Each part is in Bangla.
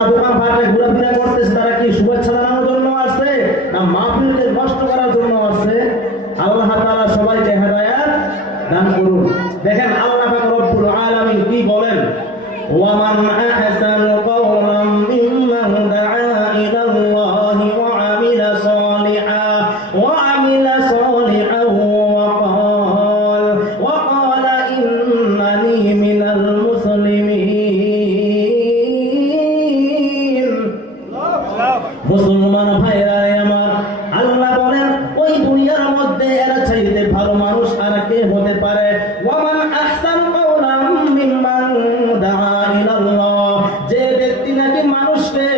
দোকান পাটে ঘোরাফেরা করতেছে, তারা কি শুভেচ্ছা জানানোর জন্য আসছে না মাহফিলকে নষ্ট করার জন্য আসছে? আল্লাহ তাআলা সবাইকে হেদায়েত দান করুন। দেখেন আল্লাহ পাক রব্বুল আলামিন কি বলেন, ওয়া মান আহসানু কাওলাম মিম্মান দাআ ইলাল্লাহি ওয়া আমিলা সালিহান ওয়া ক্বালা ইন্নানি মিনাল মুসলিমিন। মুসলমান ভাইরা আমার, আল্লাহ বলেন ওই দুনিয়ার মধ্যে এরা চাইতে ভালো মানুষ আর কে হতে পারে? ওয়ামান আহসানু কাওলাম মিম্মান দাআ ইলাল্লাহ, যে ব্যক্তি নাকি মানুষকে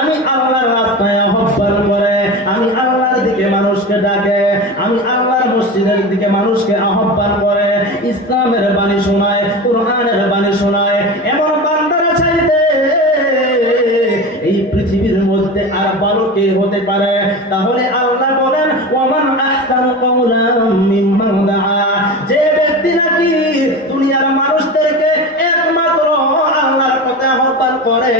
আমি আল্লাহর রাস্তায় আহ্বান করে, আমি আল্লাহর দিকে মানুষকে ডাকে, আমি আল্লাহর মসজিদের দিকে মানুষকে আহ্বান করে, ইসলামের বাণী শোনায়, কোরআনের বাণী শোনায়, এমন বান্দারা চাইতে এই পৃথিবীর মধ্যে আর ভালো কে হতে পারে? তাহলে আল্লাহ বলেন ওয়ামান আহসানু কাওলাম মিম্মান দাআ, যে ব্যক্তি নাকি দুনিয়ার মানুষদেরকে একমাত্র আল্লাহর পথে আহ্বান করে,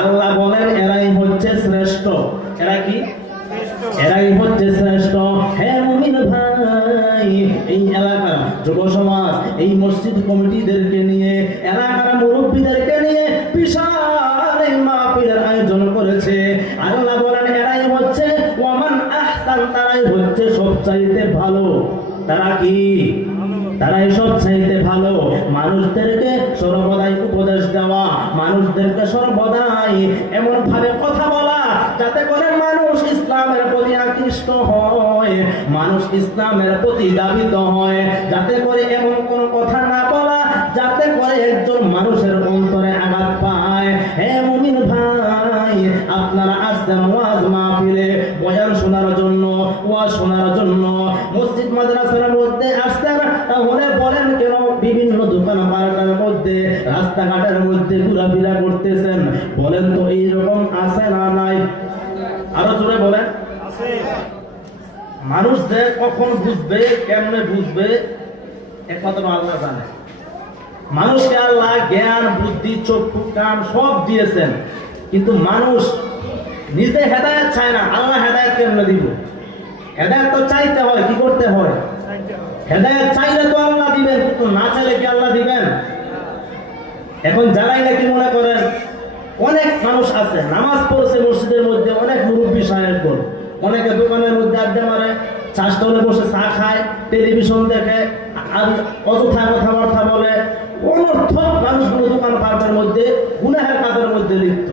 আল্লাহ বলেন এরাই হচ্ছে শ্রেষ্ঠ। এরা কি? এরাই হচ্ছে শ্রেষ্ঠ। হে মুমিন ভাই, এই এলাকার যুব সমাজ, এই মসজিদ কমিটিদেরকে নিয়ে, এলাকার মুরব্বীদেরকে নিয়ে বিশাল এই মাহফিলের আয়োজন করেছে। আল্লাহ বলেন এরাই হচ্ছে ওয়ামান আহসান, তারাই হচ্ছে সবচাইতে ভালো। তারা কি? তারাই সবচাইতে ভালো। মানুষদেরকে সর্বদাই উপদেশ দেওয়া, মানুষদেরকে সর্বদাই এমন ভাবে কথা বলা যাতে করে মানুষ ইসলামের প্রতি আকৃষ্ট হয়, মানুষ ইসলামের প্রতি দাবিত হয়, যাতে করে এমন কোন কথা না বলা যাতে করে একজন মানুষের অন্তরে আঘাত পায়। হে মুমিন ভাই, আপনারা আসছেন ওয়াজ মাহফিলে বয়ান শোনার জন্য, ওয়াজ শোনার জন্য, মসজিদ মাদ্রাসার মধ্যে আসছেন, তাহলে বলেন কেন বিভিন্ন দোকান পাড়ার মধ্যে, রাস্তাঘাটের মধ্যে ঘোরাফেরা করতেছেন? বলেন তো এইরকম আছে না নাই? আরো জোরে বলেন। মানুষদের কখন বুঝবে, কেমনে বুঝবে, একমাত্র আল্লাহ জানে। মানুষকে আল্লাহ জ্ঞান, বুদ্ধি, চক্ষু, কান সব দিয়েছেন, কিন্তু মানুষ নিজে হেদায়েত চায় না। আল্লাহ হেদায়েত কেমনে দিব? হেদায়েত তো চাইতে হয়, কি করতে হয়? হেদায়েত চাইলে তো আল্লাহ দিবেন, কিন্তু না চাইলে কি আল্লাহ দিবেন? এখন যারাই নাকি মনে করেন, অনেক মানুষ আছে নামাজ পড়ছে মসজিদের মধ্যে, অনেক মুরব্বী সাহেব, অনেকে দোকানের মধ্যে আড্ডা মারে, চা স্টলে বসে চা খায়, টেলিভিশন দেখে, আর অযথা কথাবার্তা বলে, অনর্থক মানুষগুলো দোকান পাটের মধ্যে গুনাহের কাজের মধ্যে লিপ্ত।